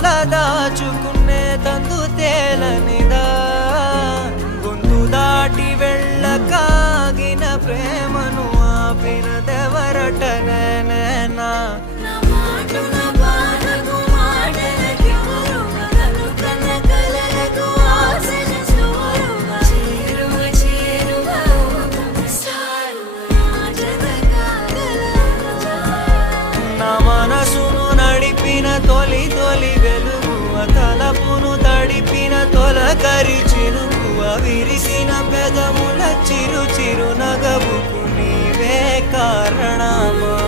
లోపల దాచుకునే తందు తేలనిదా గొంతు దాటి వెళ్ళకాగిన ప్రేమను ఆపినదెవరటనే నేనా మనసును నడిపిన తొలి తొలి వెలుగువ తలపును తడిపిన తొలకరి చిరుకువ విరిసిన పెదముల చిరు చిరు నగవుకు నీవే కారణమా